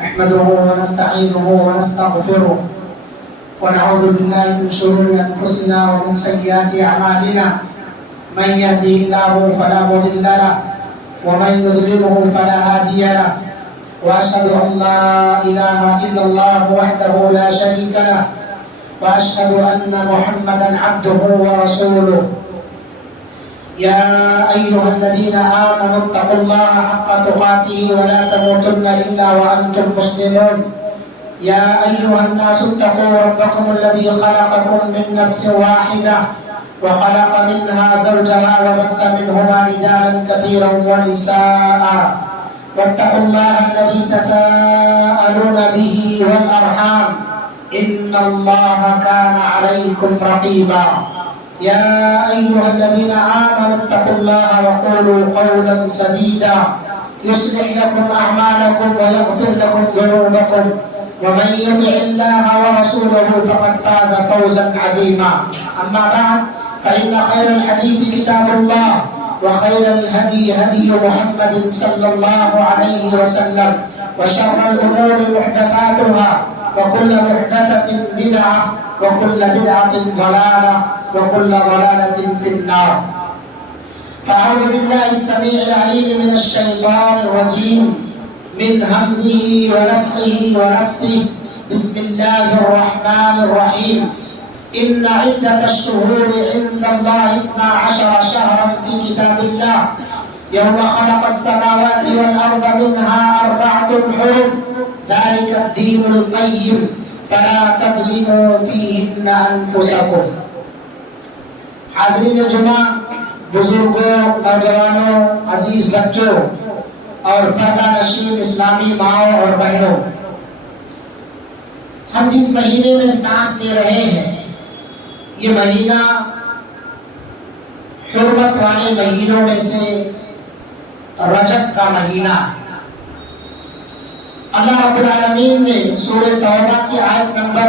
نحمده ونستعينه ونستغفره ونعوذ بالله من شرور أنفسنا ومن سيئات أعمالنا من يهده الله فلا مضل له ومن يضلله فلا هادي له وأشهد أن لا إله إلا الله وحده لا شريك له وأشهد أن محمدا عبده ورسوله يا أيها الذين آمنوا اتقوا الله حق تقاته ولا تموتن إلا وأنتم مسلمون يا أيها الناس اتقوا ربكم الذي خلقكم من نفس واحدة وخلق منها زوجها وبث منهما رجالا كثيرا ونساء واتقوا الله الذي تساءلون به والأرحام إن الله كان عليكم رقيبا يا أيها الذين آمنوا اتقوا الله وقولوا قولا سديدا يصلح لكم أعمالكم ويغفر لكم ذنوبكم ومن يطع الله ورسوله فقد فاز فوزا عظيما أما بعد فإن خير الحديث كتاب الله وخير الهدي هدي محمد صلى الله عليه وسلم وشر الأمور محدثاتها وكل محدثة بدعة وكل بدعة ضلالة وكل ضلالة في النار فأعوذ بالله السميع العليم من الشيطان الرجيم من همزه ونفخه ونفثه بسم الله الرحمن الرحيم إن عدة الشهور عند الله 12 شهرا في كتاب الله يوم خلق السماوات والأرض منها 4 حرم ذلك الدين القيم فلا تظلموا فيهن أنفسكم. حاضرین جمعہ، بزرگوں، نوجوانوں، عزیز بچوں اور پردہ نشین اسلامی ماؤں اور بہنوں، ہم جس مہینے میں سانس لے رہے ہیں یہ مہینہ حرمت والے مہینوں میں سے رجب کا مہینہ ہے۔ اللہ رب العالمین نے سورہ توبہ کی آیت نمبر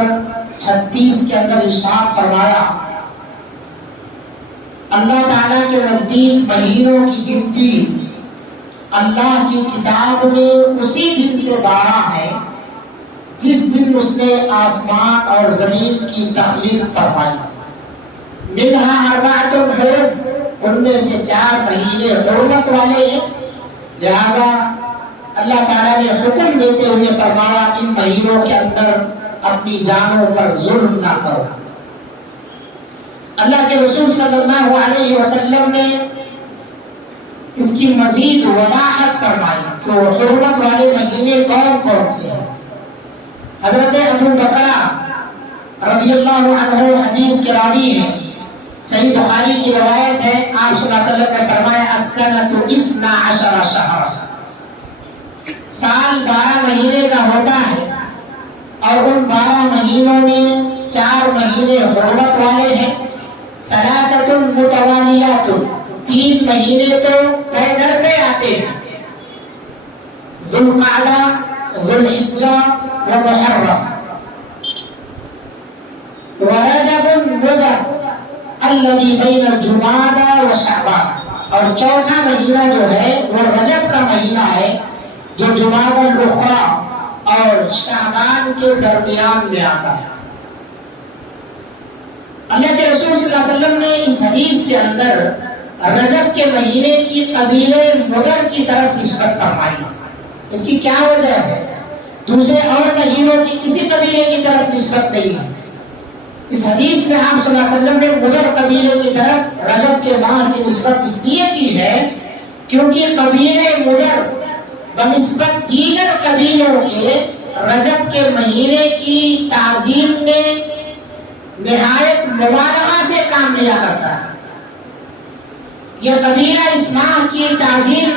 36 کے اندر ارشاد فرمایا، اللہ تعالیٰ کے نزدیک مہینوں کی گنتی اللہ کی کتاب میں اسی دن سے 12 ہے جس دن اس نے آسمان اور زمین کی تخلیق فرمائی۔ منہا 4 حرم، ان میں سے 4 مہینے حرمت والے ہیں، لہذا اللہ تعالیٰ نے حکم دیتے ہوئے فرمایا ان مہینوں کے اندر اپنی جانوں پر ظلم نہ کرو۔ اللہ کے رسول صلی اللہ علیہ وسلم نے اس کی مزید وضاحت فرمائی کہ وہ حرمت والے مہینے کون کون سے ہیں۔ حضرت ابو بکر رضی اللہ عنہ حدیث کے راوی ہیں، صحیح بخاری کی روایت ہے، آپ صلی اللہ علیہ وسلم نے فرمایا السنۃ 12 شہر، سال 12 مہینے کا ہوتا ہے اور ان 12 مہینوں میں 4 مہینے حرمت والے ہیں، 3 متوالیات، 3 مہینے تو پیدر میں آتے ہیں، ذوالقعدہ، ذوالحجہ و محرم، ورجب مضر الذي بین جمادى و شعبان، اور 4تھا مہینہ جو ہے وہ رجب کا مہینہ ہے جو جمادى الاخری اور شعبان کے درمیان میں آتا ہے۔ اللہ کے رسول صلی اللہ علیہ وسلم نے اس حدیث کے اندر رجب کے مہینے کی قبیلے مضر کی طرف نسبت فرمائی۔ اس کی کیا وجہ ہے؟ دوسرے اور مہینوں کی کسی قبیلے کی طرف نسبت نہیں ہے۔ اس حدیث میں آپ صلی اللہ علیہ وسلم نے مضر قبیلے کی طرف رجب کے ماہ کی نسبت اس لیے کی ہے کیونکہ قبیلے مضر بنسبت دیگر قبیلوں کے رجب کے مہینے کی تعظیم میں نہایت مبالغہ سے کام لیا کرتا ہے۔ یہ قبیلہ اس ماہ کی تعظیم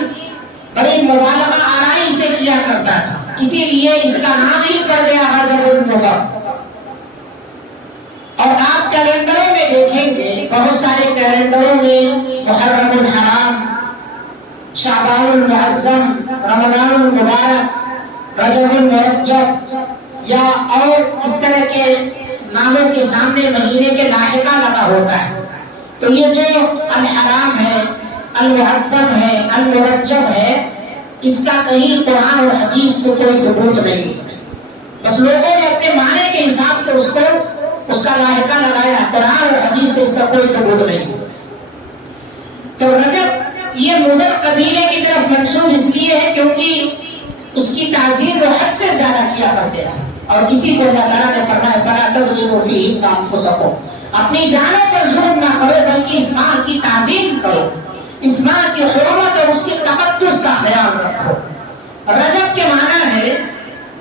بڑی مبالغہ آرائی سے کیا کرتا تھا، اسی لیے اس کا نام ہی پڑ گیا رجب المضر۔ اور آپ کیلنڈروں میں دیکھیں گے، بہت سارے کیلنڈروں میں محرم الحرام، شعبان المعظم، رمضان المبارک، رجب المرجب یا اور اس طرح کے ناموں کے سامنے مہینے کے لاحقہ لگا ہوتا ہے۔ تو یہ جو الحرام ہے، المعظم ہے، المرجب ہے، اس کا کہیں قرآن اور حدیث سے کوئی ثبوت نہیں ہے، بس لوگوں نے اپنے معنی کے حساب سے اس کا لاحقہ لگایا، قرآن اور حدیث سے اس کا کوئی ثبوت نہیں ہے۔ تو رجب یہ مضر قبیلے کی طرف منسوب اس لیے ہے کیونکہ اس کی تعظیم وہ حد سے زیادہ کیا کرتے تھے، اور اسی کو اللہ تعالیٰ نے فرمایا فَلَا تَظْلِمُوا فِيهِنَّ أَنفُسَكُمْ، اپنی جانوں پر ظلم نہ کرو بلکہ اس ماہ کی تعظیم کرو، اس ماہ کی حرمت اور اس کی تقدس کا خیال رکھو۔ رجب کے معنی ہے،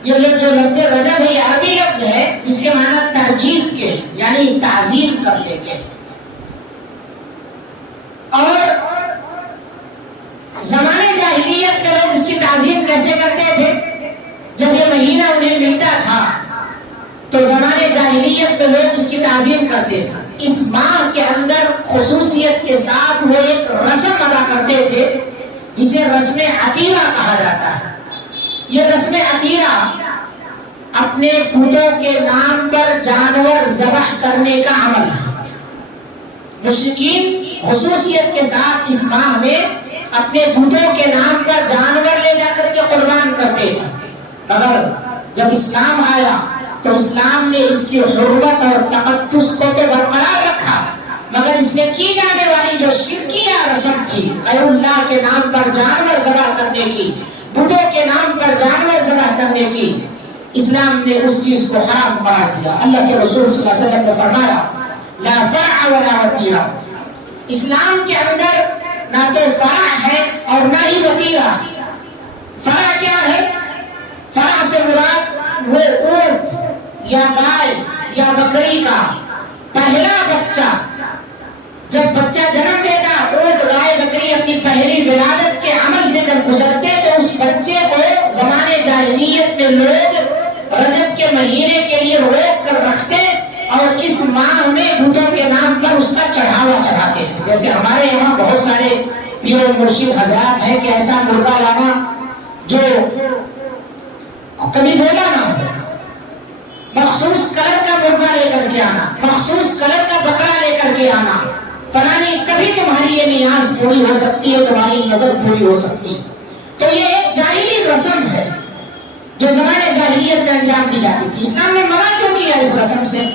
یہ جو لفظ رجب ہے یہ عربی لفظ ہے جس کے معنی ترجیب کے یعنی تعظیم کرنے کے، اور زمانے جاہلیت میں لوگ اس کی تعظیم کیسے کرتے تھے؟ جب یہ مہینہ انہیں ملتا تھا تو زمانے جاہلیت میں لوگ اس کی تعظیم کرتے تھے، اس ماہ کے اندر خصوصیت کے ساتھ وہ ایک رسم ادا کرتے تھے جسے رسم عتیرہ کہا جاتا ہے۔ یہ رسم عتیرہ اپنے بتوں کے نام پر جانور ذبح کرنے کا عمل ہے۔ مشرکین خصوصیت کے ساتھ اس ماہ میں اپنے بتوں کے نام پر جانور لے جا کر کے قربان کرتے تھے، مگر جب اسلام آیا تو اسلام نے اس کی حرمت اور تقدس کو تو برقرار رکھا، مگر اس میں کی جانے والی جو شرکیہ رسم تھی، غیر اللہ کے نام پر جانور ذبح کرنے کی، بتوں کے نام پر جانور ذبح کرنے کی، اسلام نے اس چیز کو حرام قرار دیا۔ اللہ کے رسول صلی اللہ علیہ وسلم نے فرمایا لا فرع ولا وتیرہ، اسلام کے اندر نہ تو فرع ہے اور نہ ہی وتیرہ۔ فرع کیا ہے؟ فرع سے مراد وہ اونٹ یا گائے یا بکری کا پہلا بچہ، جب بچہ جنم دیتا، اونٹ گائے بکری اپنی پہلی ولادت کے عمل سے جب گزرتے تو اس بچے کو زمانے جاہلیت میں لوگ رجب کے مہینے کے لیے روک کر رکھتے اور اس ماہ میں بتوں کے نام پر اس کا چڑھاوا چڑھاتے تھے۔ جیسے ہمارے یہاں بہت سارے پیر و مرشد حضرات ہیں کہ ایسا مرغا لانا جو کبھی بولا نہ ہو، مخصوص کلر کا مرغا لے کر کے آنا، مخصوص کلر کا بکرا لے کر کے آنا، فلانی تبھی تمہاری یہ نیاز پوری ہو سکتی ہے، تمہاری نظر پوری ہو سکتی ہے۔ تو یہ ایک جاہلی رسم ہے جو زمانے جاہلیت میں انجام دی جاتی تھی۔ اسلام نے منع کیوں کیا اس رسم سے؟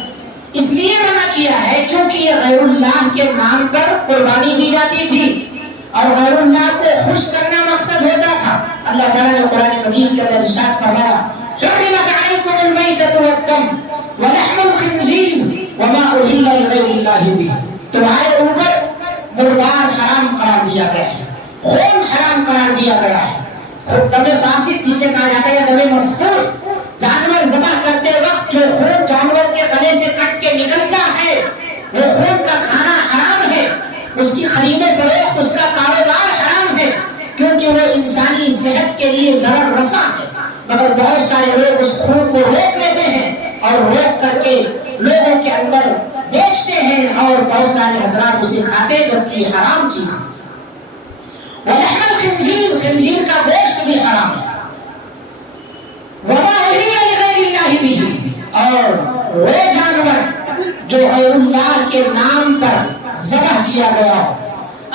اس لیے منع کیا ہے کیونکہ یہ غیر اللہ کے نام پر قربانی دی جاتی تھی اور غیر اللہ کو خوش کرنا مقصد ہوتا تھا۔ اللہ تعالیٰ نے قرآن مجید کے اندر ارشاد فرمایا حرمت علیکم المیتۃ والدم ولحم الخنزیر وما اہل لغیر اللہ بہ، تمہارے اوپر مردار حرام قرار دیا گیا ہے، خون حرام قرار دیا گیا ہے، دم فاسد جسے کہا جاتا ہے یا دم مسفور، جانور ذبح کرتے وقت جو خون جانور کے گلے سے کٹ کے نکلتا ہے وہ خون کا کھانا حرام ہے، اس کی خرید و فروخت، اس کا کاروبار حرام ہے کیونکہ وہ انسانی صحت کے لیے ضرر رساں ہے، مگر بہت سارے لوگ اس خون کو روک لیتے ہیں اور روک کر کے لوگوں کے اندر بیچتے ہیں اور بہت سارے حضرات اسے کھاتے جبکہ یہ حرام چیز ہے۔ ولحم الخنزیر، خنزیر کا گوشت بھی حرام ہے۔ وما اہل لغیر اللہ بہ، اور وہ جانور جو غیر اللہ کے نام پر ذبح کیا گیا ہو،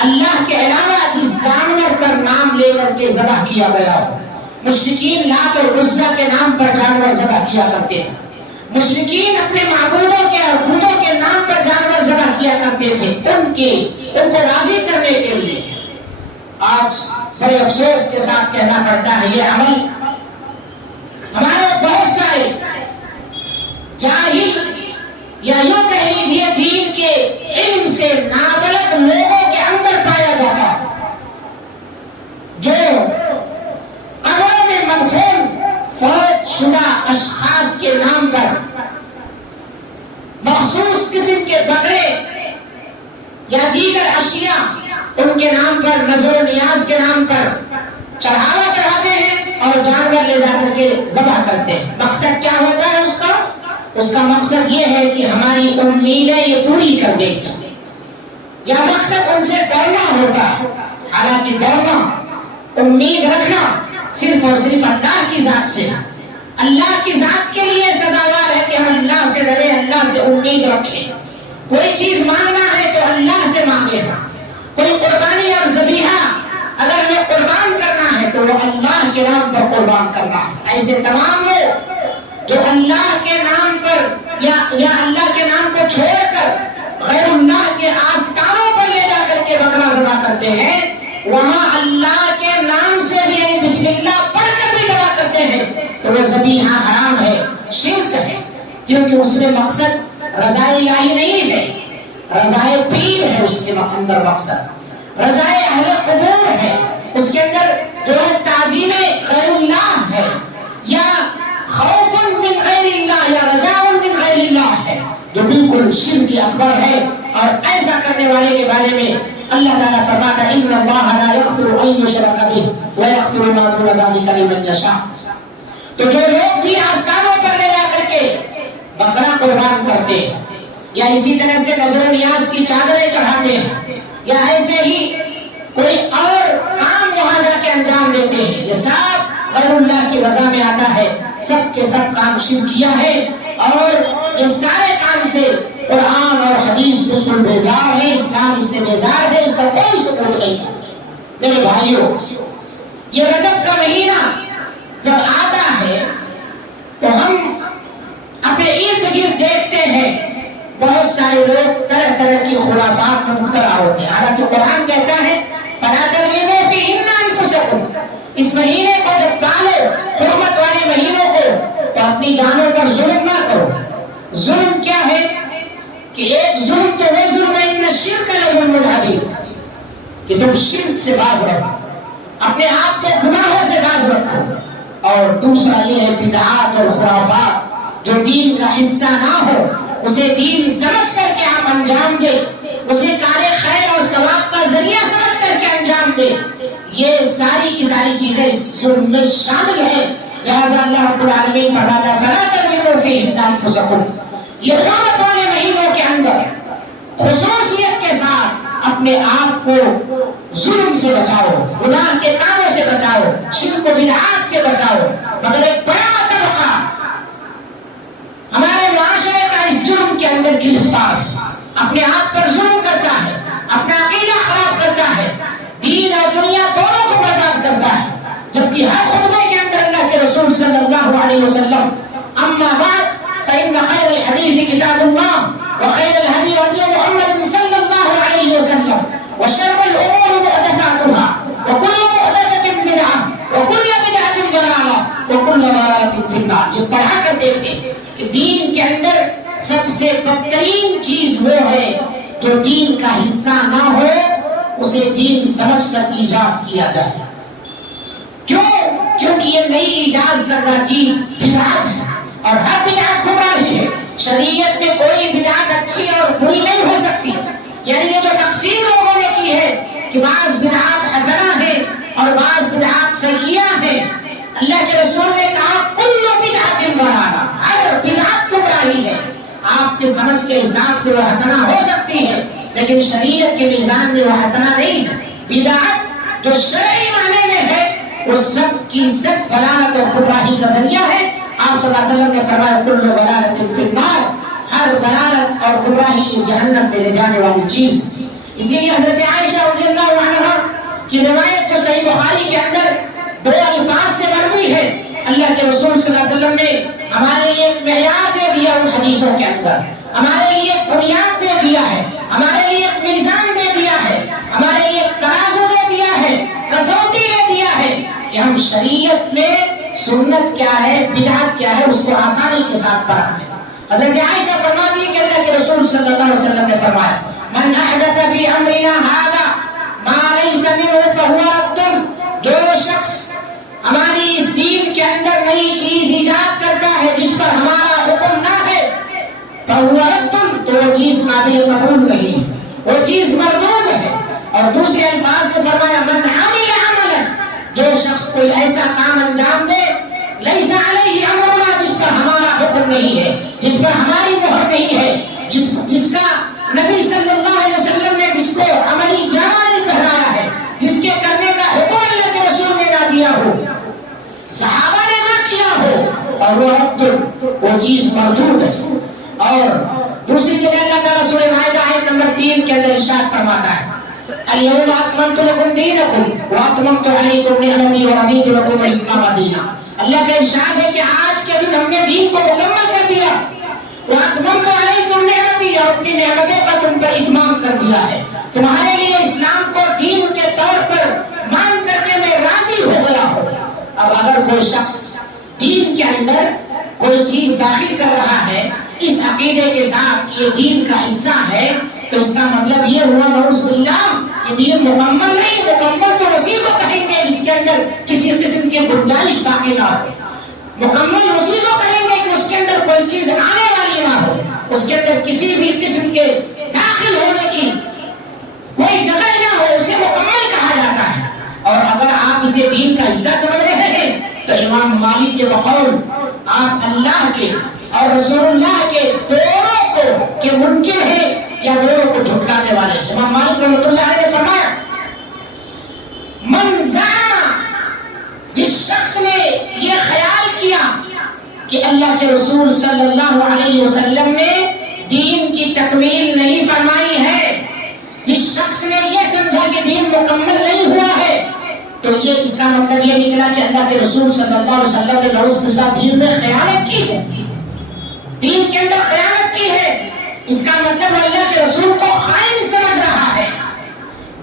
اللہ کے علاوہ جس جانور پر نام لے کر کے ذبح کیا گیا ہو۔ مشرکین لات اور عزا کے نام پر جانور ذبح کیا کرتے تھے، مشرکین اپنے معبودوں کے اور بتوں کے نام پر جانور ذبح کیا کرتے تھے ان کو راضی کرنے کے لیے۔ آج بڑے افسوس کے ساتھ کہنا پڑتا ہے یہ عمل ہمارے بہت سارے جاہل یا یوں کہہ لیجیے دین کے علم سے نابلغ لوگوں کے اندر پایا جاتا ہے، جو قبروں میں مدفون فوت شدہ اشخاص کے نام پر مخصوص قسم کے بکرے یا دیگر اشیاء ان کے نام پر، نظر و نیاز کے نام پر چڑھاوا چڑھاتے ہیں اور جانور لے جا کر کے ذبح کرتے ہیں۔ مقصد کیا ہوتا ہے اس کا مقصد یہ ہے کہ ہماری امیدیں یہ پوری کر دیں گے، یا مقصد ان سے ڈرنا ہوتا ہے۔ حالانکہ ڈرنا، امید رکھنا صرف اور صرف اللہ کی ذات سے ہے، اللہ کی ذات کے لیے سزاوار ہے کہ ہم اللہ سے ڈریں، اللہ سے امید رکھیں۔ کوئی چیز مانگنا ہے تو اللہ سے مانگے، کوئی قربانی اور ذبیحہ اگر ہمیں قربان کرنا ہے تو وہ اللہ کے نام پر قربان کرنا ہے۔ ایسے تمام لوگ جو اللہ کے نام پر یا اللہ کے نام کو چھوڑ کر غیر اللہ کے آستانوں پر لے جا کر کے بکرا ذبح کرتے ہیں، وہاں اللہ کے نام سے بھی یعنی بسم اللہ پڑھ کر بھی ذبح کرتے ہیں، تو وہ ذبیحہ حرام ہے، شرک ہے، کیونکہ اس میں مقصد رضائے الہی نہیں ہے، رضائے پیر ہے اس کے اندر مقصد، رضائے اہل قبور ہے، اس کے اندر جو ہے تعظیم غیر اللہ ہے، یا خوف من غیر اللہ یا رجاء من غیر اللہ ہے، جو بالکل شرک اکبر ہے۔ اور ایسا کرنے والے کے بارے میں اللہ تعالیٰ فرماتا ہے ان اللہ لا یغفر ان یشرک بہ ویغفر ما دون ذلک لمن یشاء۔ تو جو لوگ بھی آستانوں پر لے جا کر کے بکرا قربان کرتے ہیں، یا اسی طرح سے نذر و نیاز کی چادریں چڑھاتے ہیں، یا ایسے ہی کوئی اور کام وہاں جا کے انجام دیتے ہیں، یہ سب غیر اللہ کی رضا میں آتا ہے، سب کے سب کام شرکیہ ہے، اور یہ سارے کام سے قرآن اور حدیث بالکل بیزار ہے، اسلام اس سے بیزار ہے، اس کا کوئی ثبوت نہیں ہے۔ میرے بھائیوں، یہ رجب کا مہینہ جب آتا ہے تو ہم اپنے ارد گرد دیکھتے ہیں بہت سارے لوگ طرح طرح کی خرافات میں مبتلا ہوتے ہیں، حالانکہ قرآن کہتا ہے فَلَا تَظْلِمُوا فِيهِنَّ أَنفُسَكُمْ، اس مہینے کو جب پالو، حرمت والے مہینوں کو، تو اپنی جانوں پر ظلم نہ کرو۔ ظلم کیا ہے کہ ایک ظلم تو وہ ظلم ہے ان الشرک لظلم عظیم، کہ تم شرک سے باز رہو، اپنے آپ کو گناہوں سے باز رکھو، اور دوسرا یہ ہے بدعات اور خرافات جو دین کا حصہ نہ ہو، اسے دین سمجھ کر کے آپ انجام دیں، اسے کار خیر اور ثواب کا ذریعہ سمجھ کر کے انجام دیں، یہ ساری کی ساری چیزیں اس ظلم میں شامل ہیں۔ لہذا اللہ رب العالمین فرماتا ہے فَلَا تَظْلِمُوا فِيهِنَّ أَنفُسَكُمْ، یہ حرمت والے مہینوں کے اندر خصوصیت کے ساتھ اپنے آپ کو ظلم سے بچاؤ، گناہ کے کاموں سے بچاؤ، شرک و بدعات سے بچاؤ۔ مگر ایک بڑا طبقہ ہمارے معاشرے کا اس جرم کے اندر گرفتار ہے، اپنے آپ پر ظلم کرتا ہے، اپنا عقیدہ خراب کرتا ہے، دین اور دنیا دونوں کو برباد کرتا ہے، جبکہ ہر خطبے کے اندر اللہ کے رسول صلی اللہ علیہ وسلم اما بعد فإن خير الحديث كتاب الله وخير الهدي هدي محمد صلى الله عليه وسلم وشر الأمور محدثاتها وكل محدثة بدعة وكل بدعة ضلالة وكل ضلالة في النار۔ یہ پڑھا کرتے تھے کہ دین کے اندر سب سے بدترین چیز وہ ہے جو دین کا حصہ نہ ہو، اسے دین سمجھ کر ایجاد کیا جائے۔ کیوں؟ کیونکہ یہ نئی ایجاد کردہ چیز بدعت ہے، اور ہر بدعت گمراہی ہے۔ شریعت میں کوئی بدعت اچھی اور بری نہیں ہو سکتی، یعنی یہ جو تقسیم لوگوں نے کی ہے کہ بعض بدعات حسنہ ہیں اور بعض بدعات سیئہ ہیں، اللہ کے رسول نے کہا کل بدعت ضلالہ، ہر بدعت گمراہی ہے۔ آپ کے سمجھ کے حساب سے وہ حسنہ ہو سکتی ہے، لیکن شریعت کے میزان میں وہ حسنہ نہیں ہے۔ بدعت جو شرعی معنی میں ہے وہ سب کی سب ضلالت اور گمراہی کا ذریعہ ہے۔ آپ صلی اللہ علیہ وسلم نے فرمایا کل ضلالت فی النار، ہر ضلالت اور گمراہی جہنم میں لے جانے والی چیز۔ اسی لیے حضرت عائشہ رضی اللہ عنہا کی روایت جو صحیح بخاری کے اندر دو الفاظ سے مروی ہے، اللہ کے رسول صلی اللہ علیہ وسلم نے ہمارے لیے ایک معیار دے دیا ان حدیثوں کے اندر، ہمارے لیے ایک بنیاد دے دیا ہے، ہمارے لیے ایک میزان دے دیا ہے، ہمارے لیے ایک ترازو دے دیا ہے، کسوٹی دے دیا ہے کہ ہم شریعت میں سنت کیا ہے، بدعت کیا ہے، اس کو آسانی کے ساتھ پرکھ لیں۔ حضرت عائشہ فرماتی ہے کہ اللہ کے رسول صلی اللہ علیہ وسلم نے فرمایا من احدث فی امرنا ھذا ما لیس منہ فہو رد، جو شخص ہماری اس دین کے اندر نئی چیز ایجاد کرتا ہے جس پر ہمارا حکم نہ ہے، فہو رد، تو وہ چیز قابل قبول نہیں، وہ چیز مردود ہے۔ اور دوسرے الفاظ میں فرمایا من عمل عملا، جو شخص کوئی ایسا کام انجام دے لیس علیہ امرنا، جس پر ہمارا حکم نہیں ہے، جس پر ہماری مہر نہیں ہے، جس کا نبی صلی اللہ علیہ وسلم نے جس کو عملی جامہ نہیں پہنایا ہے، جس کے کرنے کا حکم اللہ کے رسول نے نہ دیا ہو، صحابہ نے نہ کیا ہو، اور وہ رد، وہ چیز مردود ہے۔ اور دوسری جگہ اللہ تعالیٰ سورہ مائدہ آیت نمبر 3 کے اندر ارشاد فرماتا ہے اليوم اکملت لکم دینکم واتممت علیکم نعمتی ورضیت لکم الاسلام دینا. اللہ کا ارشاد ہے کہ آج کے دن ہم نے دین کو مکمل کر دیا. واتممت علیکم نعمتی، اور اپنی نعمتوں کا تم پر اتمام کر دیا ہے. تمہارے لیے اسلام کو دین کے طور پر مان کرنے میں راضی ہو گیا ہو. اب اگر کوئی شخص دین کے اندر کوئی چیز داخل کر رہا ہے اس عقیدے کے ساتھ کہ یہ دین کا حصہ ہے، تو اس کا مطلب یہ ہوا نعوذ باللہ کہ دین مکمل نہیں. مکمل تو اسی کو کہیں گے جس کے اندر کسی قسم کی گنجائش باقی نہ ہو. مکمل اسی کو کہیں گے کہ اس کے اندر کوئی چیز آنے والی نہ ہو، اس کے اندر کسی بھی قسم کے داخل ہونے کی کوئی جگہ نہ ہو، اسے مکمل کہا جاتا ہے. اور اگر آپ اسے دین کا حصہ سمجھ رہے ہیں تو امام مالک کے بقول آپ اللہ کے اور رسول اللہ کے دونوں کو کہ منکر ہے یا دونوں کو جھٹلانے والے. امام مالک رحمۃ اللہ علیہ نے فرمایا من زعم، جس شخص نے یہ خیال کیا کہ اللہ کے رسول صلی اللہ علیہ وسلم نے دین کی تکمیل نہیں فرمائی ہے، جس شخص نے یہ سمجھا کہ دین مکمل نہیں ہوا ہے، تو یہ اس کا مطلب یہ نکلا کہ اللہ کے رسول صلی اللہ علیہ وسلم نے نعوذ باللہ دین میں خیانت کی ہے، دین کے اندر خیانت کی ہے. اس کا مطلب اللہ کے رسول کو خائن سمجھ رہا ہے.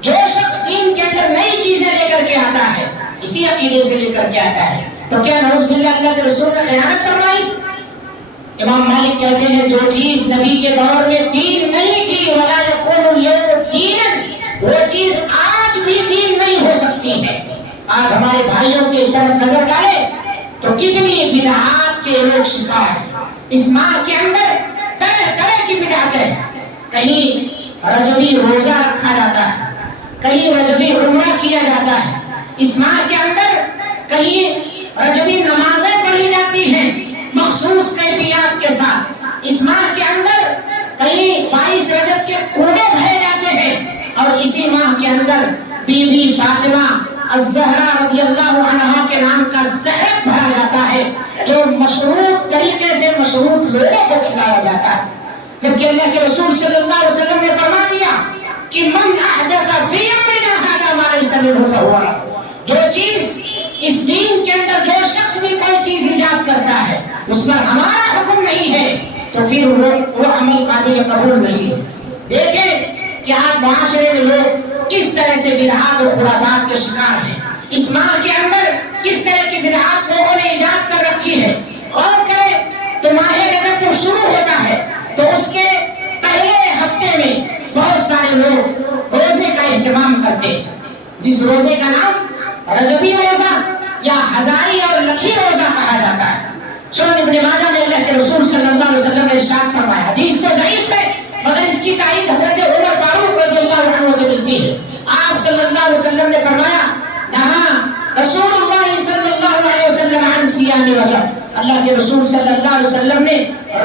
جو شخص دین کے اندر نئی چیزیں لے کر کے آتا ہے، اسی عقیدے سے لے کر کے آتا ہے، تو کیا نعوذ باللہ اللہ کے رسول نے خیانت فرمائی؟ امام مالک کہتے ہیں جو چیز نبی کے دور میں دین نہیں تھی ولا یکون اليوم دینا، وہ چیز آج بھی دین نہیں ہو سکتی ہے. آج ہمارے بھائیوں کی طرف نظر ڈالے تو کتنی بدعات کے لوگ شکار ہیں. اس ماہ کے اندر طرح طرح کی بدعت ہے. کہیں رجبی روزہ رکھا جاتا ہے، کہیں رجبی عمرہ کیا جاتا ہے. اس ماہ کے اندر کہیں رجبی نمازیں پڑھی جاتی ہیں مخصوص کیفیات کے ساتھ. اس ماہ کے اندر کہیں 22 رجب کے کوڑے بھرے جاتے ہیں، اور اسی ماہ کے اندر بی بی فاطمہ الزہرا رضی اللہ عنہا کے نام کا زہر بھرا جاتا ہے جو مشروط طریقے سے مشروط لوگوں کو کھلایا جاتا ہے. جبکہ اللہ کے رسول صلی اللہ علیہ وسلم نے فرما دیا کہ من احدث فی امرنا ھذا ما لیس منہ فہو رد. جو چیز اس دین کے اندر جو شخص بھی کوئی چیز ایجاد کرتا ہے اس پر ہمارا حکم نہیں ہے تو پھر وہ عمل قابل قبول نہیں ہے. دیکھیں کہ آج معاشرے میں لوگ کس طرح سے بدعات اور خرافات کے شکار ہیں. اس ماہ کے اندر کس طرح کی بدعات لوگوں نے ایجاد کر رکھی ہے. غور کریں تو ماہ رجب جب شروع ہوتا ہے تو اس کے پہلے ہفتے میں بہت سارے لوگ روزے کا اہتمام کرتے ہیں، جس روزے کا نام رجبی روزہ یا ہزاری اور لکھی روزہ کہا جاتا ہے. سنن ابن ماجہ میں اللہ کے رسول صلی اللہ علیہ وسلم نے ارشاد فرمایا، حدیث تو ضعیف ہے مگر اس کی تائید حضرت عمر فاروق رضی اللہ عنہ سے ملتی ہے. آپ صلی اللہ علیہ وسلم نے فرمایا نہا رسول اللہ صلی اللہ علیہ وسلم عن صیام رجب، اللہ کے رسول صلی اللہ علیہ وسلم نے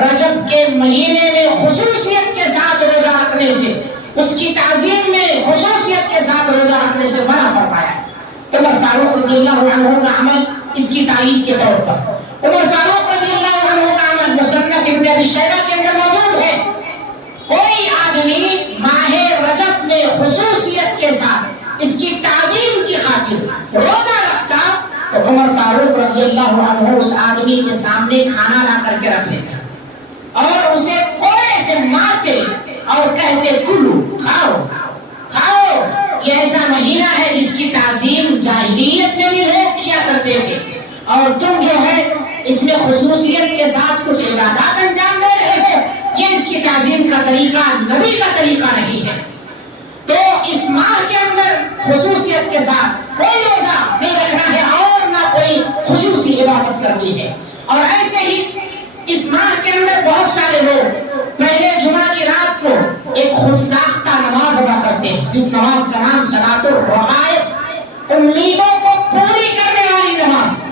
رجب کے مہینے میں خصوصیت کے ساتھ روزہ رکھنے سے، اس کی تعظیم میں خصوصیت کے ساتھ روزہ رکھنے سے منع فرمایا. عمر فاروق رضی اللہ عنہ کا عمل اس کی تائید کے طور پر. عمر فاروق رضی اللہ عنہ کا عمل مصنف ابن ابی شیبہ کے اندر موجود ہے. کوئی آدمی ماہ رجب میں خصوصیت کے ساتھ اس کی تعظیم کی خاطر روزہ رکھتا تو عمر فاروق رضی اللہ عنہ اس آدمی کے سامنے کھانا لا کر کے رکھ لیتا اور اسے کوڑے سے مارتے اور کہتے کلو، کھاؤ کھاؤ. یہ ایسا مہینہ ہے جس کی تعظیم جاہلیت میں بھی لوگ کیا کرتے تھے اور تم جو ہے اس میں خصوصیت کے ساتھ کچھ عبادات انجام دے رہے ہو. یہ اس کی تعظیم کا طریقہ نبی کا طریقہ نہیں ہے. تو اس ماہ کے اندر خصوصیت کے ساتھ کوئی روزہ نہیں رکھنا ہے اور نہ کوئی خصوصی عبادت کرنی ہے. اور ایسے ہی اس ماہ کے اندر بہت سارے لوگ پہلے جمعہ کی رات کو ایک خود ساختہ نماز ادا کرتے ہیں جس نماز کا نام صلاۃ الرغائب، امیدوں کو پوری کرنے والی نماز.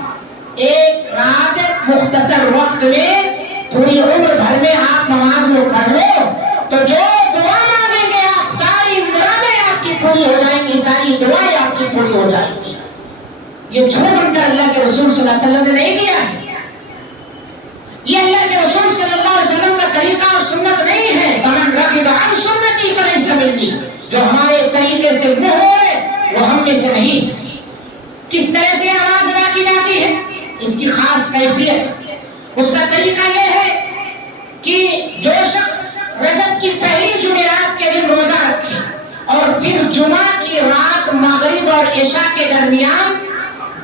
ایک رات مختصر وقت میں پوری عمر بھر میں آپ نماز میں پڑھ لو تو جو دعا مانگیں گے آپ ساری مرادیں آپ کی پوری ہو جائیں گی، ساری دعائیں آپ کی پوری ہو جائیں گی. یہ جھوٹ بن کر اللہ کے رسول صلی اللہ علیہ وسلم نے نہیں دیا ہے. یہ اللہ کے رسول صلی اللہ علیہ وسلم کا طریقہ اور سنت نہیں ہے. فمن رغب عن سنتی فلیس منی، جو ہمارے طریقے سے منہ کرنے سے نہیں. کس طرح سے نماز ادا کی جاتی ہے؟ اس کی خاص کیفیت، اس کا طریقہ یہ ہے کہ جو شخص رجب کی پہلی جمعرات کے دن روزہ رکھے اور پھر جمعہ کی رات مغرب اور عشاء کے درمیان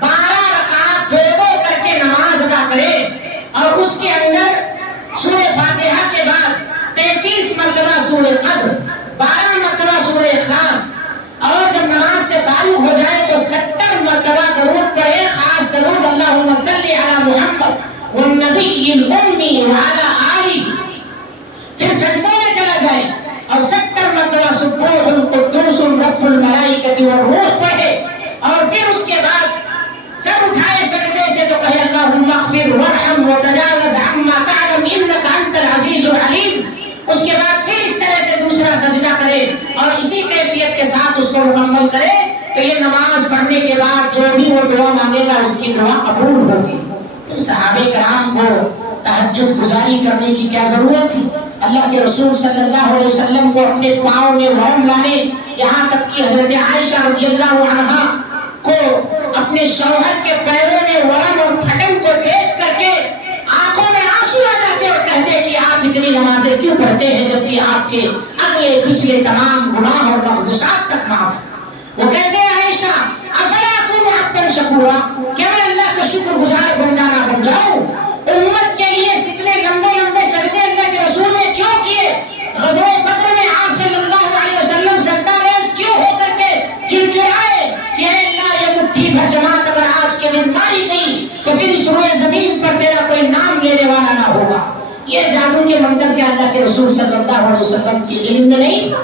12 رکعت دو کر کے نماز ادا کرے اور اس کے اندر سورہ فاتحہ کے بعد 33 مرتبہ سورہ قدر، 12 مرتبہ سورہ اخلاص، اور جب نماز سے فارغ ہو جائے تو 70 مرتبہ درود پڑھے، خاص درود اللہم صلی علی محمد والنبی الامی وعلی آلہ. پھر سجدے میں چلا جائے اور 70 مرتبہ سبوح قدوس رب الملائکۃ والروح پڑھے، اور پھر اس کے بعد سر اٹھائے سجدے سے تو کہے اللہم اغفر وارحم وتجاوز عما تعلم انک انت العزیز العلیم. اس کے بعد پھر اس طرح سے دوسرا سجدہ کرے اور اسی کیفیت کے ساتھ اس کو مکمل کرے تو یہ نماز پڑھنے کے بعد جو بھی وہ دعا مانگے گا اس کی دعا قبول ہوگی. پھر صحابہ کرام کو تہجد گزاری کرنے کی کیا ضرورت تھی؟ اللہ کے رسول صلی اللہ علیہ وسلم کو اپنے پاؤں میں ورم لانے، یہاں تک کہ حضرت عائشہ رضی اللہ عنہا کو اپنے شوہر کے پیروں میں ورم اور پھٹن کو دیکھ کر کے آنکھوں میں آنسو آ جاتے اور کہتے کہ آپ اتنی نمازیں کیوں پڑھتے ہیں جبکہ آپ کے اگلے پچھلے تمام گناہ اور لغزشات تک معاف. وہ کہتے ہیں عائشہ افلا اکون عبدا شکورا، کیا میں اللہ کا شکر گزار بندہ نہ بن جاؤں؟ امت کے لیے اتنے لمبے لمبے سجدے اللہ کے رسول نے کیوں کیے؟ غزوہ بدر میں آپ صلی اللہ علیہ وسلم سجدہ ریز کیوں ہو کر کے گڑگڑائے کہ اے اللہ یہ مٹھی بھر جماعت اگر آج کے دن ماری گئی تو پھر اس روئے زمین پر تیرا کوئی نام لینے والا نہ ہوگا. یہ جادو کے منتر کیا اللہ کے رسول صلی اللہ علیہ وسلم کے علم میں نہیں تھا؟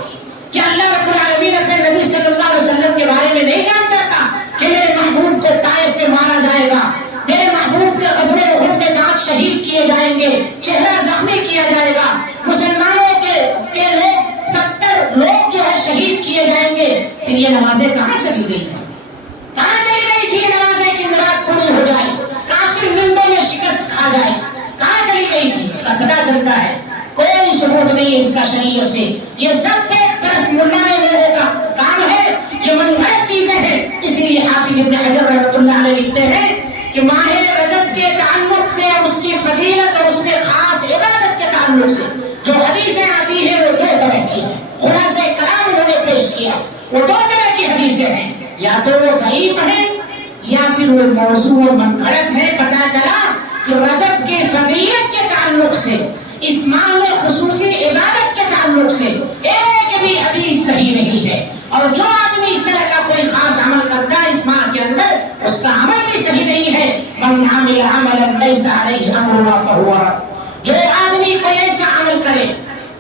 کیا اللہ رب العالمین اپنے نبی صلی اللہ علیہ وسلم کے بارے میں نہیں جانتا تھا کہ میرے محبوب کو طائف میں مارا جائے گا، میرے محبوب کے غزوہ احد میں دانت شہید کیے جائیں گے، چہرہ زخمی کیا جائے گا، مسلمانوں کے لوگ 70 لوگ جو ہے شہید کیے جائیں گے؟ پھر یہ نمازیں کہاں چلی گئی تھی؟ کہاں چلی گئی تھی یہ نمازیں کہ مراد پوری ہو جائے، کافر نندوں میں شکست کھا جائے؟ کہاں چلی گئی تھی؟ اس کا پتہ چلتا ہے کوئی ثبوت نہیں ہے اس کا شریعت سے. یہ سب ایک پرست ملانے لوگوں کا کام ہے، یہ من گھڑت چیزیں ہیں. اسی لیے حافظ ابن حجر رحمۃ اللہ علیہ لکھتے ہیں کہ ماہ رجب کے تعلق سے اور اس کی فضیلت اور اس میں خاص عبادت کے تعلق سے جو حدیثیں آتی ہیں وہ 2 طرح کی ہیں. خلاصہ کلام انہوں نے پیش کیا، وہ 2 طرح کی حدیثیں ہیں، یا تو وہ ضعیف ہیں یا پھر وہ موضوع و من گھڑت ہیں. پتہ چلا کہ رجب کی فضیلت کے تعلق سے، اس ماہ میں خصوصی عبادت کے تعلق سے ایک بھی حدیث صحیح نہیں ہے. اور جو آدمی اس طرح کا کوئی خاص عمل کرتا ہے اس ماہ کے اندر اس کا عمل بھی صحیح نہیں ہے. من عمل عملا لیس علیہ امرنا فہو رد. جو آدمی کوئی ایسا عمل کرے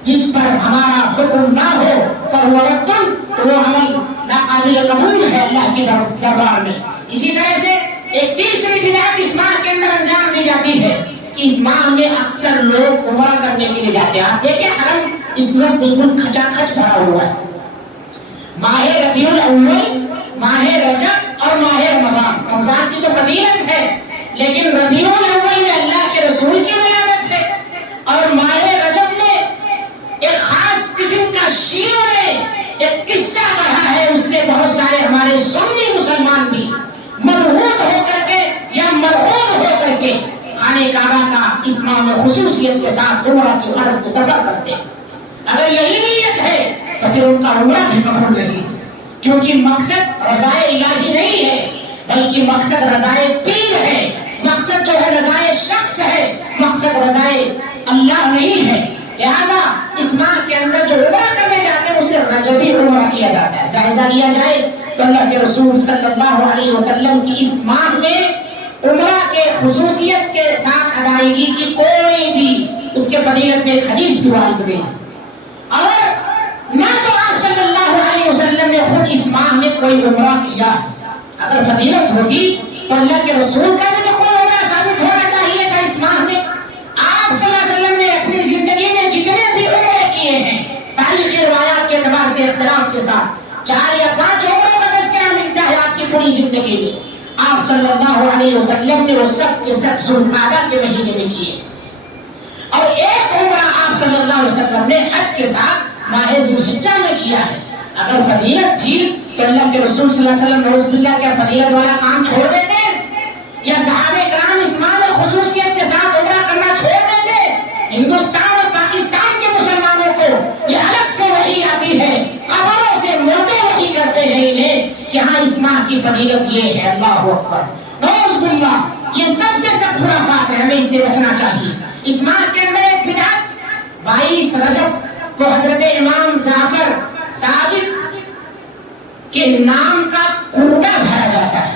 جس پر ہمارا حکم نہ ہو فہو رد، تو وہ عمل ناقابل قبول ہے اللہ کے دربار میں. اسی طرح سے ایک تیسری بدعت اس ماہ کے اندر انجام دی جاتی ہے کہ اس ماہ میں اکثر لوگ عمرہ کرنے کے لیے جاتے ہیں. آپ دیکھیں حرم اس وقت بالکل کھچا کھچ بھرا ہوا ہے. ماہ ربیع الاول، ماہ رجب اور ماہ رمضان، رمضان کی تو فضیلت ہے لیکن ربیع الاول میں اللہ کے رسول کی ولادت ہے، اور ماہ رجب میں ایک خاص قسم کا شیعوں نے ایک قصہ پڑھا ہے، اس سے بہت سارے ہمارے سنی مسلمان بھی مرہون ہو کر کے یا مرحوم ہو کر کے خانہ کعبہ کا اس ماہ میں خصوصیت کے ساتھ عمرہ کی غرض سے سفر کرتے ہیں. اگر یہی نیت ہے تو پھر ان کا عمرہ بھی قبول نہیں، کیونکہ مقصد رضائے الہی نہیں ہے بلکہ مقصد رضائے پیر ہے، مقصد جو ہے رضائے شخص ہے، مقصد رضائے اللہ نہیں ہے. لہذا اس ماہ کے اندر جو عمرہ کرنے جاتے ہیں اسے رجبی عمرہ کیا جاتا ہے. جائزہ لیا جائے تو اللہ کے رسول صلی اللہ علیہ وسلم کی اس ماہ میں عمرہ کے خصوصیت کے ساتھ ادائیگی کی کوئی بھی اس کے فضیلت میں ایک حدیث بھی وارد نہیں. اور نہ تو آپ صلی اللہ علیہ وسلم نے خود اس ماہ میں کوئی عمرہ کیا. اگر فضیلت ہوتی تو اللہ کے رسول کا بھی تو کوئی عمرہ ثابت ہونا چاہیے تھا اس ماہ میں. آپ صلی اللہ علیہ وسلم نے اپنی زندگی میں جتنے بھی عمرے کیے ہیں تاریخی روایات کے اعتبار سے اختلاف کے ساتھ 4 یا 5 عمروں کا تذکرہ ملتا ہے آپ کی پوری زندگی میں. آپ صلی اللہ علیہ وسلم نے وہ سب کے سب ذوالقعدہ کے مہینے میں کیے، اور ایک عمرہ آپ صلی اللہ علیہ وسلم نے حج کے ساتھ ماہ ذوالحجہ میں کیا ہے. اگر فضیلت تھی تو اللہ کے رسول صلی اللہ علیہ وسلم نعوذ باللہ کیا فضیلت والا کام چھوڑ دیتے؟ یا صحابہ کرام اس مال و خصوصیت کے ساتھ عمرہ کرنا چھوڑ دیتے؟ ہندوستان اور پاکستان کے مسلمانوں کو یہ الگ سے وحی آتی ہے، قبروں سے مردے وحی کرتے ہیں انہیں کہ ہاں اس ماہ کی فضیلت یہ ہے۔ اللہ اکبر، نعوذ باللہ، یہ سب کے سب خرافات ہیں، ہمیں اس سے بچنا چاہیے۔ اس ماہ کے اندر ایک بدعت، 22 رجب کو حضرت امام جعفر صادق کے نام کا کوڑا بھرا جاتا ہے۔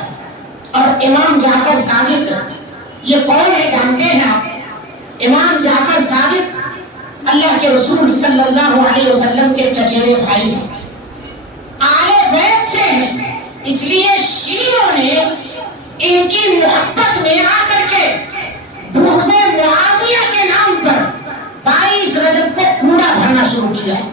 اور امام جعفر صادق یہ کون ہے جانتے ہیں آپ؟ امام جعفر صادق اللہ کے رسول صلی اللہ علیہ وسلم کے چچیرے بھائی ہیں، آل بیت سے ہیں۔ اس لیے شیعوں نے ان کی محبت میں آ کر کے بغض معاویہ کے نام پر 22 رجب کو کوڑا بھرنا شروع کیا ہے،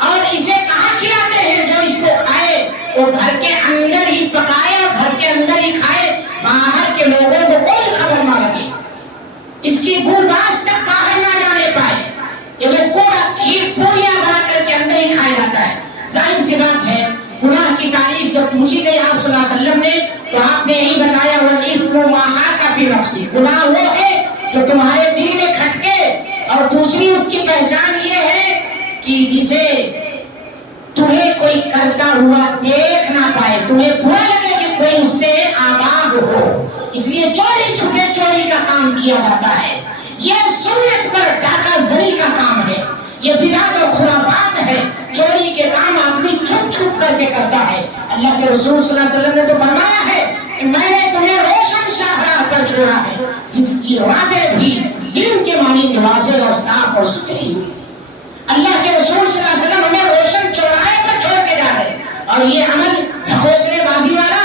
اور اسے کہاں کھلاتے ہیں؟ جو اس کو کھائے وہ گھر کے اندر ہی پکائے اور گھر کے اندر ہی کھائے، باہر کے لوگوں کو کوئی خبر نہ لگے، اس کی بو باس تک باہر نہ جانے پائے۔ یہ جو کوڑا کھیر پوریاں بنا کر کے اندر ہی کھایا جاتا ہے، ظاہر سی بات ہے گناہ کی تعریف جب پوچھی گئی آپ صلی اللہ علیہ وسلم نے تو آپ نے یہی بتایا وَالْإِثْمُ مَا حَاكَ فِي نَفْسِكَ، گناہ وہ ہے جو تمہارے دل میں کھٹکے، اور دوسری اس کی پہچان یہ ہے کہ جسے تمہیں کوئی کرتا ہوا دیکھ نہ پائے، تمہیں برا لگے کہ کوئی اس سے آگاہ ہو، اس لیے چوری چھپے چوری کا کام کیا جاتا ہے۔ یہ سنت پر ڈاکہ زنی کا کام ہے، یہ بدعت اور خرافات ہے، چوری کے کام آدمی چھپ چھپ کر کے کرتا ہے۔ اللہ کے رسول صلی اللہ علیہ وسلم نے تو فرمایا ہے کہ میں نے تمہیں روشن شاہراہ پر چھوڑا ہے جس کی راتیں بھی دن کے مانند واضح اور صاف اور ستھری ہوئی۔ اللہ کے رسول صلی اللہ علیہ وسلم ہمیں روشن چوراہے پر چھوڑ کے جا رہے ہیں، اور یہ عمل ڈھکوسلے بازی والا،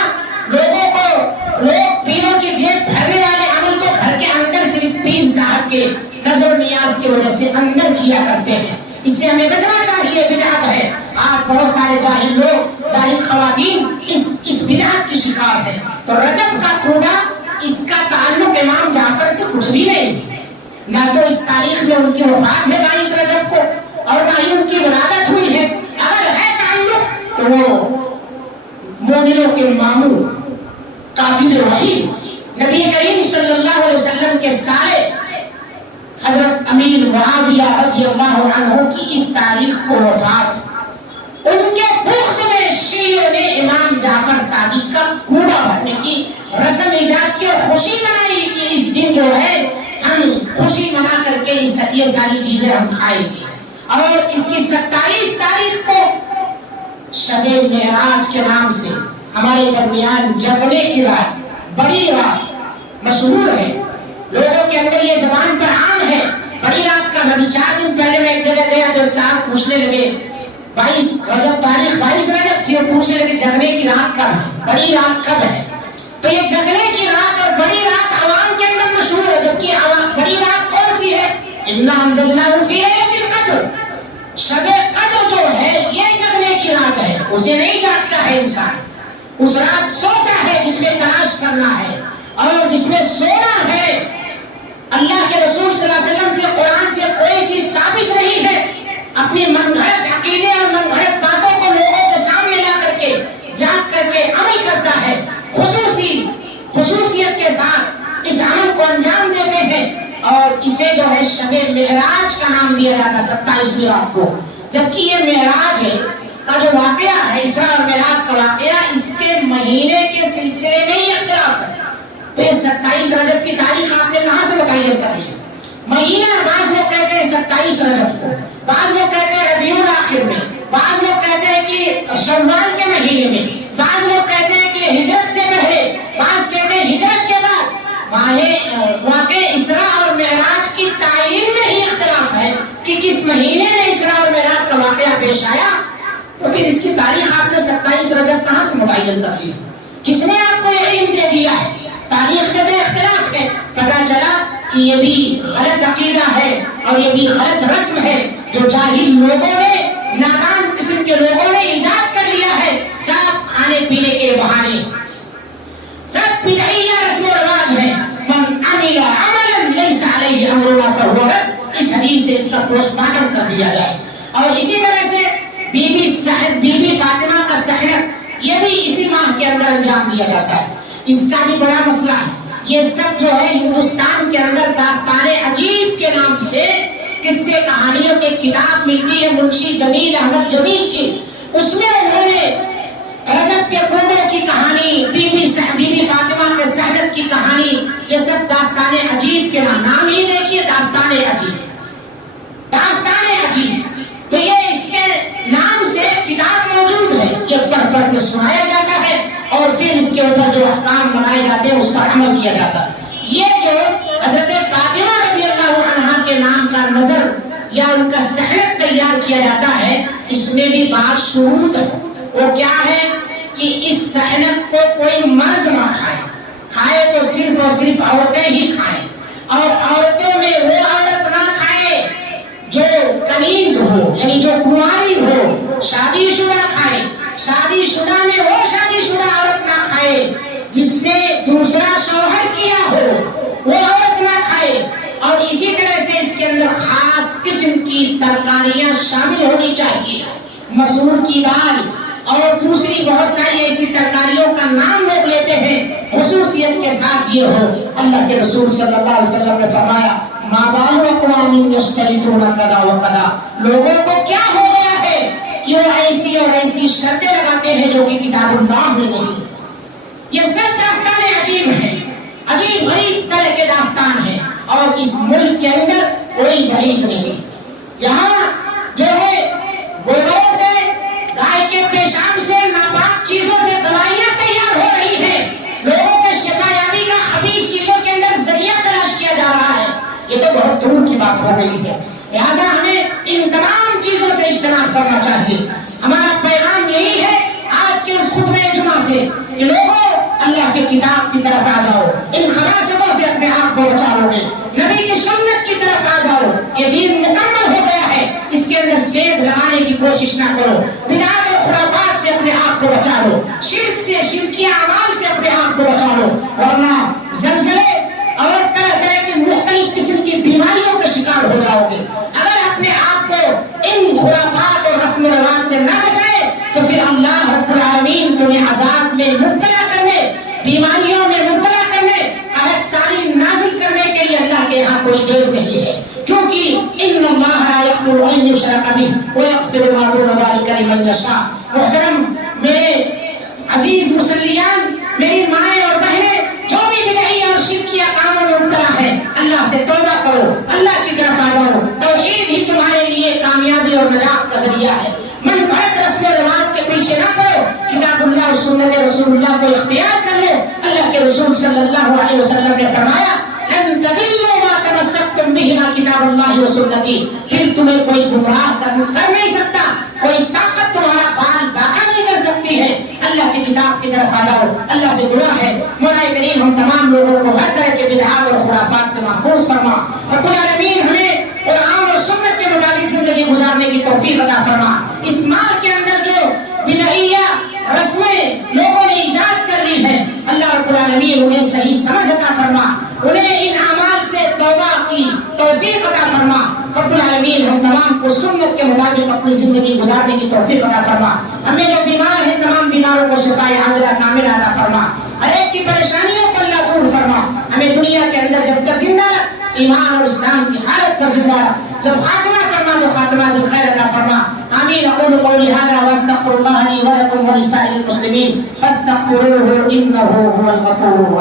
لوگوں کو لوگ پیروں کی جیب بھرنے والے عمل کو گھر کے اندر صرف پیر صاحب کے نظر و نیاز کی وجہ سے اندر کیا کرتے ہیں، اس سے ہمیں بچنا چاہیے۔ بدعت ہے، آج بہت سارے جاہل لوگ، جاہل خواتین اس بدعت کی شکار ہیں۔ تو رجب کا کوڑا، اس کا تعلق امام جعفر سے کچھ بھی نہیں، نہ تو اس تاریخ میں ان کی وفات ہے 22 رجب کو، اور نہ ہی ان کی ولادت ہوئی ہے۔ اگر ہے تعلق تو وہ مومنوں کے ماموں کاتب وحی نبی کریم صلی اللہ علیہ وسلم کے سارے حضرت امیر معاویہ رضی اللہ عنہ کی اس تاریخ کو وفات، ان کے بغض میں شیعوں نے امام جعفر صادق کا کوڑا بھرنے کی رسم ایجاد کی اور خوشی منائی کہ اس دن جو ہے ہم خوشی منا کر کے یہ ساری چیزیں ہم کھائیں گے۔ اور اس کی 27 تاریخ کو شب معراج کے نام سے ہمارے درمیان جگنے کی رات، بڑی رات مشہور ہے، لوگوں کے اندر یہ زبان پر عام ہے بڑی رات کا۔ ابھی 4 دن پہلے میں ایک جگہ گیا تو صاحب پوچھنے لگے 22 رجب، تاریخ 22 رجب تھی، وہ پوچھنے لگے جگنے کی رات کب ہے، بڑی رات کب ہے؟ تو یہ جگنے کی رات اور بڑی رات عوام کے اندر مشہور ہے، جبکہ بڑی رات کون سی ہے؟ اِنَّا أَنزَلْنَاهُ فِي لَيْلَةِ الْقَدْرِ، شب قدر جو ہے یہ جگنے کی رات ہے، اسے نہیں جاگتا ہے انسان، اس رات سوتا ہے جس میں تلاش کرنا ہے، اور جس میں سونا ہے۔ اللہ کے رسول صلی اللہ علیہ وسلم سے، قرآن سے کوئی چیز ثابت نہیں ہے، اپنی من گھڑت عقیدے اور من گھڑت باتوں کو لوگوں کے سامنے لا کر کے جاگ کر کے عمل کرتا ہے، خصوصیت کے ساتھ اس عمل کو انجام دیتے ہیں، اور اسے جو ہے شب معراج کا نام دیا جاتا ہے 27ویں رات کو، جبکہ یہ معراج کا جو واقعہ ہے، اسراء اور معراج کا واقعہ، اس کے مہینے کے سلسلے میں ہی اختلاف ہے۔ تو یہ 27 رجب کی تاریخ آپ نے کہاں سے متعین کر لی؟ مہینہ بعض لوگ کہتے ہیں 27 رجب کو، بعض لوگ کہتے ہیں ربیع الاخر میں، بعض لوگ کہتے ہیں کہ شوال کے مہینے میں، بعض لوگ کہتے ہیں کہ ہجرت سے پہلے، بعض کہتے ہیں ہجرت کے بعد۔ واقع اسراء اور معراج کی تعین میں ہی اختلاف ہے کہ کس مہینے میں اسراء اور معراج کا واقعہ پیش آیا، تو پھر اس کی تاریخ آپ نے 27 رجب کہاں سے متعین کر لی؟ کس نے آپ کو یہ علم دے دیا ہے؟ تاریخ میں تو اختلاف ہے، پتہ چلا کہ یہ بھی غلط عقیدہ ہے اور یہ بھی غلط رسم ہے جو جاہل لوگوں نے، نادان قسم کے لوگوں نے ایجاد کر لیا ہے، سب کھانے پینے کے بہانے، سب بدعیہ رسم و رواج ہے۔ من عمل عملا لیس علیہ امرنا فہو رد، اس حدیث سے اس کا پوسٹ مارٹم کر دیا جائے۔ اور اسی طرح سے بی بی فاطمہ کا سحنت، یہ کے اندر انجام دیا جاتا ہے، اس کا بھی بڑا مسئلہ ہے۔ یہ سب جو ہے ہندوستان کے اندر داستان عجیب کے نام سے قصے کہانیوں کی کتاب ملتی ہے منشی جمیل احمد جمیل کی، اس میں انہوں نے رجب کے کنبوں کی کہانی، بی بی فاطمہ کے سہلت کی کہانی، یہ سب داستان عجیب کے نام ہی دیکھیے، داستان عجیب، داستان عجیب، تو یہ اس کے نام سے کتاب موجود ہے، یہ پڑھ پڑھ کے سنایا جاتا ہے اور پھر اس کے اوپر جو احکام بنائے جاتے ہیں اس پر عمل کیا جاتا ہے۔ یہ جو حضرت فاطمہ رضی اللہ عنہا کے نام کا نظر یا ان کا سہلت تیار کیا جاتا ہے، اس میں بھی بات شروط ہے، وہ کیا ہے کہ اس سہلت کو کوئی مرد نہ کھائے، کھائے تو صرف اور صرف عورتیں ہی کھائیں، اور عورتوں میں وہ عورت نہ کھائے جو کنیز ہو، یعنی جو کنواری ہو، شادی شدہ کھائے، شادی شدہ میں وہ شادی شدہ عورت نہ کھائے جس نے دوسرا شوہر کیا ہو، وہ عورت نہ کھائے، اور اسی طرح سے اس کے اندر خاص قسم کی ترکاریاں شامل ہونی چاہیے، مسور کی دال اور دوسری بہت ساری ایسی ترکاریوں کا نام لوگ لیتے ہیں، خصوصیت کے ساتھ یہ ہو۔ اللہ کے رسول صلی اللہ علیہ وسلم نے فرمایا ما بال اقوام یشترطون کذا و کذا، لوگوں کو کیا ہو گیا ہے کہ وہ ایسی اور ایسی شرطیں لگاتے ہیں جو کہ کتاب اللہ میں نہیں۔ یہ سب داستان عجیب ہے، عجیب غریب طرح کے داستان ہیں، اور اس ملک کے اندر کوئی بعید نہیں۔ یہاں جو ہے گوبروں سے، گائے کے پیشاب سے، ناپاک چیزوں سے دوائیاں تیار ہو رہی ہیں، لوگوں کے شفا یابی کا خبیث چیزوں کے اندر ذریعہ تلاش کیا جا رہا ہے، یہ تو بہت دور کی بات ہو گئی ہے۔ لہٰذا ہمیں ان تمام چیزوں سے اجتناب کرنا چاہیے۔ ہمارا پیغام یہی ہے آج کے اس خطبہ جمعہ سے کہ لوگوں اللہ کی کتاب کی طرف آ جاؤ، ان خباثتوں سے اپنے آپ کو بچاؤ گے، نبی کی سنت کی طرف آ جاؤ، یہ دین مکمل ہو گیا ہے، اس کے اندر سید لگانے کی کوشش نہ کرو، بدعات اور خرافات سے اپنے آپ کو بچا لو، شرک سے، شرکیہ اعمال سے اپنے آپ کو بچا لو، ورنہ زلزلے اور طرح طرح کی مختلف قسم کی بیماریوں کا شکار ہو جاؤ گے۔ اگر اپنے آپ کو ان خرافات اور رسم و رواج سے نہ بچائے تو پھر اللہ رب العالمین تمہیں عذاب میں مبتلا کرنے، بیماریوں میں مبتلا کرنے، قحط سالی نازل کرنے کے لیے اللہ کے یہاں کوئی دیر نہیں ہے، کیونکہ ان اللہ لا یغفر ان یشرک بہ ویغفر ما دون ذلک لمن یشاء۔ محترم میرے عزیز مسلیان، میری مائیں اور بہنیں، جو بھی بدعی اور شرکیہ کاموں میں مبتلا ہے، اللہ سے توبہ کرو، اللہ کی طرف آ جاؤ، توحید ہی تمہارے لیے کامیابی اور نجات کا ذریعہ ہے۔ من گھڑت رسم و رواج کے پیچھے نہ پڑو، کتاب اللہ اور سنت رسول اللہ کو اختیار کر لو۔ اللہ کے رسول صلی اللہ علیہ وسلم نے فرمایا لن تضلوا ما تمسکتم بہما کتاب اللہ و سنتی، پھر تمہیں کوئی گمراہ کر نہیں سکتا، کوئی طاقت تمہارا بال باقا نہیں کر سکتی ہے۔ اللہ کی کتاب کی طرف آ جاؤ۔ اللہ سے دعا ہے مولا کریم ہم تمام لوگوں کو ہر طرح کے بدعات اور خرافات سے محفوظ فرما، رب العالمین ہمیں قرآن اور سنت کے مطابق زندگی گزارنے کی توفیق عطا فرما۔ اس ماہ کے اندر جو بدعیہ رسمیں لوگوں نے ایجاد کر لی ہیں، اللہ رب العالمین انہیں صحیح سمجھ عطا فرما، انہیں ان اعمال سے توبہ کی توفیق عطا فرما۔ رب العالمین ہم تمام کو سنت کے مطابق اپنی زندگی گزارنے کی توفیق عطا فرما۔ ہمیں جو بیمار ہیں تمام بیماروں کو شفاء عاجلہ کاملہ عطا فرما، ہر ایک کی پریشانیوں کو اللہ دور فرما۔ ہمیں دنیا کے اندر جب تک زندہ ایمان اور اسلام کی حالت پر زندہ رکھ، جب خاتمہ فرما تو خاتمہ بالخیر عطا فرما۔ آمین۔ اقول قولی هذا واستغفر الله لي ولكم ولسائر المسلمين فاستغفروه انه هو الغفور الرحيم۔